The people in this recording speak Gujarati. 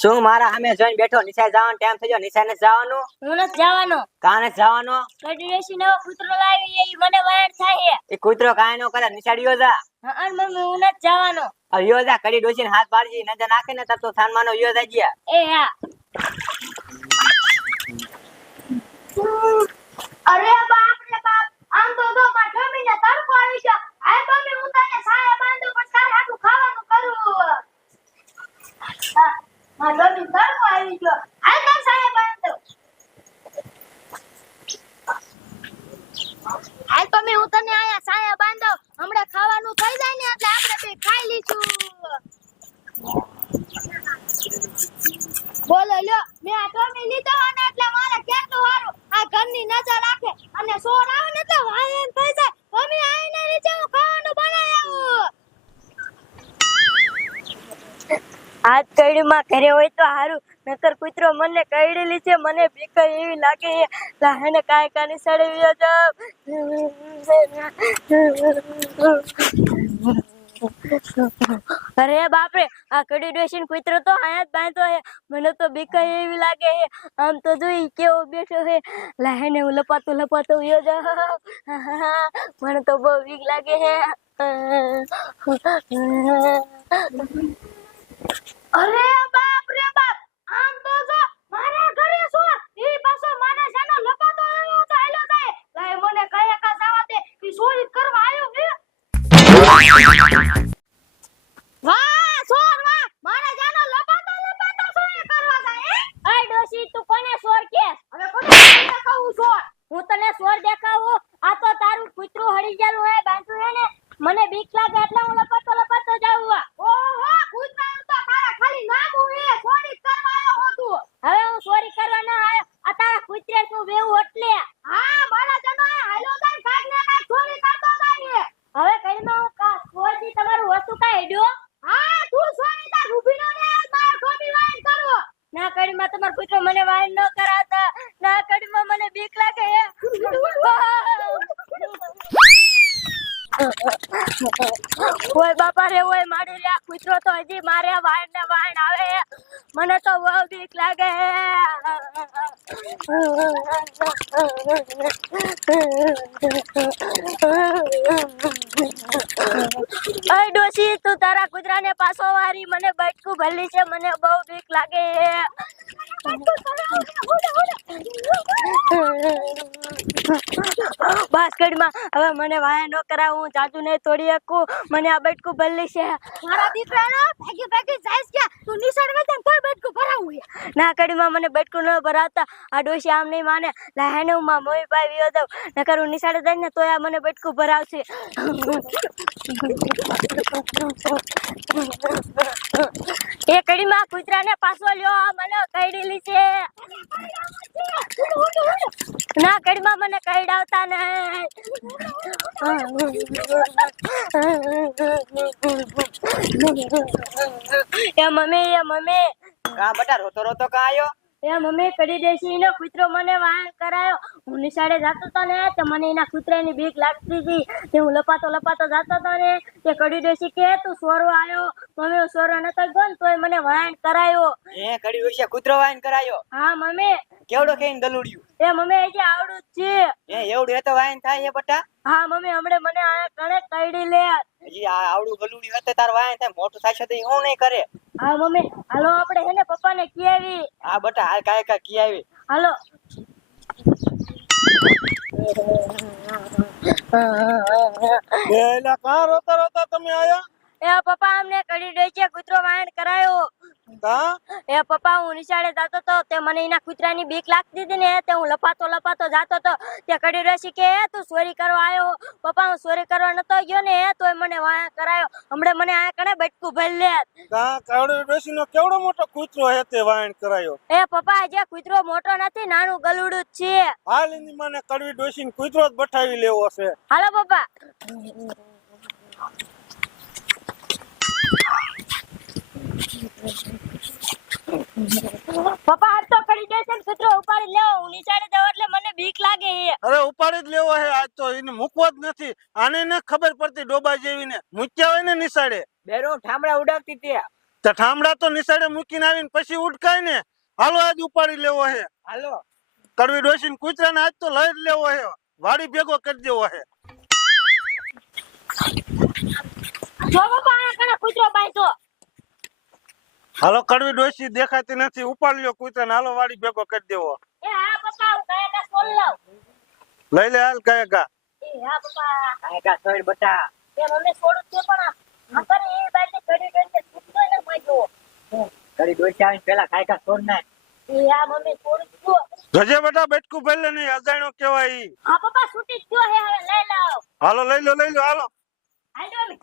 શું મારા સામે જોઈને બેઠો? નિશાળ જવાનો ટાઈમ થઈ ગયો. નિશાળે જવાનું? હું નથી જવાનો. કાને જવાનો? કડી રેસી નવો કૂતરો લાવી એ મને વાયર થાય. એ કૂતરો કાંઈ નો કરે. નિશાળીઓ જા. હા મમ્મી હું નથી જવાનો. હવે યો જા. કડી ડોસીને હાથ પાડજી. નજર નાખે ને તો થાનમાનો યો જા ગયા. એ હા. અરે બાપ રે બાપ, આમ તો જો માં જમીને તડકો આવી છે. આ તો મે હું તને સાયા બાંધું પણ તારે આટલું ખાવાનું કરું. હા માં જમીને તડકો આવી ગયો. આ તો સાયા બાંધું. આ તો મે હું તને આયા સાયા બાંધો. હમણાં ખાવાનું થઈ જાય ને એટલે આપણે બે ખાઈ લીધું. બોલો લ્યો, મે આ ટોમી લીધો ને એટલે મારે કેટલું સારું. આ ઘરની નજર રાખે અને સોર આવે ને એટલે વાયન થઈ જાય. મમ્મી આઈને નીચે હું ખાવાનું બનાવી આવું. આજ કઈડીમાં ઘરે હોય તો હારું, નકર કૂતરો મને કઈડેલી છે. મને બીક એવી લાગે લાહેને કાય કાની સડવ્યો જાવ. અરે બાપરે, આ કડી ડોશીન કૂતરો તો આયા જ બાંધો હે. મને તો બીક એવી લાગે હે. આમ તો જોઈ કેવો બેઠો હે. લાહેને હું લપાતો ઉયો જાવ. મને તો બહુ બીક લાગે હે. અરે બાપ રે બાપ, આમ તો જો મારા ઘરે સોર ઈ પાછો મારા જાનો લપાતો આવ્યો તો આલ્યો જાય. લાય મને કયા કા જાવા દે, ઈ ચોરી કરવા આવ્યો હે. વાહ સોર વાહ, મારા જાનો લપાતો ચોરી કરવા જાય હે. અય ડોશી તું કોને સોર કે? હવે કોને દેખાવું સોર? હું તને સોર દેખાવું? આ તો તારું કૂતરું હળી ગયેલું હે, બાંધું હે ને. મને બીક લાગે એટલે હું લપાતો જાઉં. ઓહો કૂતરા તો તારા ખાલી નામું હે, ચોરી કરવા આવ્યો હો તું. હવે હું ચોરી કરવા ન આવ્યો, આ તારા કૂતરે તું બેવું એટલે. હા મારા જનો હાલો જાય કાક ને કાક ચોરી કરતો જાય. હવે કઈમાં હું ચોરી તમારું વસ્તુ કાઈ હેડ્યો? હા તું ચોરી તાર રૂબીનો ને મારા ટોપી વાઈન કરો. ના કડીમાં તમાર કૂતરો મને વાઈન ન કરાતા. ના કડીમાં મને બીક લાગે હે. ઓય બાપા રે, ઓય મારી રે, કૂતરો તો હજી મારે વાઈન ને વાઈન આવે. મને તો બહુ બીક લાગે. અય ડોશી તું તારા કૂતરાને પાછો વારી. મને બટકું ભલી છે, મને બહુ બીક લાગે. બાસ્કેટમાં હવે મને વાયા ન કરાવ. હું જાજુ નહીં તોડી શકું. મને આ બટકું ભલી છે. મારા દીકરાનો ભાગી જાય કે તું નિશાળ વતન કોઈ બટકું ભરાવું. ના કડીમાં મને બટકું ન ભરાવતા. આ ડોશી આમ નહીં માને. લાહેને હું માં મોઈ ભાઈ વિયો દઉં. નકર હું નિશાળે જઈને ને તોય મને બટકું ભરાવશે. એ કડીમાં કૂતરાને પાછો લ્યો. મને કઈડેલી છે. ના કડીમાં મને કઈડાવતા નહીં. એ મમ્મી કા બટા રોતો કા આયો? એ મમ્મી કડી દેશી નો કૂતરો મને વાહન કરાયો. હું નિશાળે જાતો તો ને તો મને એના કૂતરાની બીક લાગતી હતી. તે હું લપાતો જાતો તો ને તે કડી દેશી કે તું સોરો આયો. મમ્મી હું સોરો નતો ગયો ને તોય મને વાહન કરાયો. એ કડી ડોશી કૂતરો વાહન કરાયો? હા મમ્મી. કેવડો કેન ગલુડિયું? એ મમ્મી એ આવડું જ છે. એ એવડું તો વાહન થાય હે બટા? હા મમ્મી હમણે મને આ કણે કઈડી લે. હજી આ આવડું ગલુડિયું હતે તાર વાહન થાય. મોટું થાશે તો હું નહીં કરે. હા મમ્મી હાલો આપણે હેને પપ્પાને કી આવી. હા બટા હાલ કાય કી આવી. હાલો. એલા કા રોતા તમે આયા? એ પપ્પા અમને કડી દે છે કૂતરો વાહન કરાયો. કા? એ પપ્પા હું નિશાળે જાતો તો તે મને એના કૂતરાની બીક લાગતી હતી ને તે હું લપાતો જાતો તો તે કડી રસી કે તું ચોરી કરવા આવ્યો. પપ્પા હું ચોરી કરવા નતો ગયો ને તોય મને વાહન કરાયો. હમણે મને આ કણે બટકું ભરી લે. કા કાવડી બેસીનો કેવડો મોટો કૂતરો હે તે વાહન કરાયો? એ પપ્પા જે કૂતરો મોટો નથી, નાનું ગલુડું જ છે. હાલ એની મને કડવી ડોસીને કૂતરો જ બઠાવી લેવો છે. હાલો પપ્પા. પપ્પા આ તો કરી દે છે કૂતરો ઉપાડી લેવો. હું નિશાળે જાવ એટલે મને બીક લાગે એ. અરે ઉપાડી જ લેવો હે આજ તો, એને મૂકવો જ નથી. આને ન ખબર પડતી ડોબા જેવી ને, મૂક્યા હોય ને નિશાળે. બેરો ઠામડા ઉડાવતી તે. તો ઠામડા તો નિશાળે મૂકીને આવીને પછી ઉડકાય ને. હાલો આજ ઉપાડી લેવો હે. હાલો. કડવી ડોશીને કૂતરાને આજ તો લઈ જ લેવો હે, વાડી ભેગો કરી દેવો હે. જો પપ્પા આ કને કૂતરો બાંધો. હાલો કડવી ડોશી દેખાતી નથી, ઉપાડી લ્યો કૂતરાને, હાલો વાડી ભેગો કરી દેવો. એ હા પપ્પા હું કાય કા સોલ લાવ. લઈ લે હાલ કાયકા. એ હા પપ્પા. કાયકા સોડ બટા. એ મમ્મી છોડું છે પણ આ કરે એ બાજુ કરી કરીને કૂતરો ને માર્યો. ઘડી ડોસી આવીને પેલા કાયકા સોડ નાખ. એ હા મમ્મી છોડું છું. જજે બેટા બેટકું ભલે નહીં, અજાણ્યો કેવાય ઈ. હા પપ્પા છૂટી જ ગયો હે, હવે લઈ લાવ. હાલો લઈ લો હાલો. હાલો મમ્મી.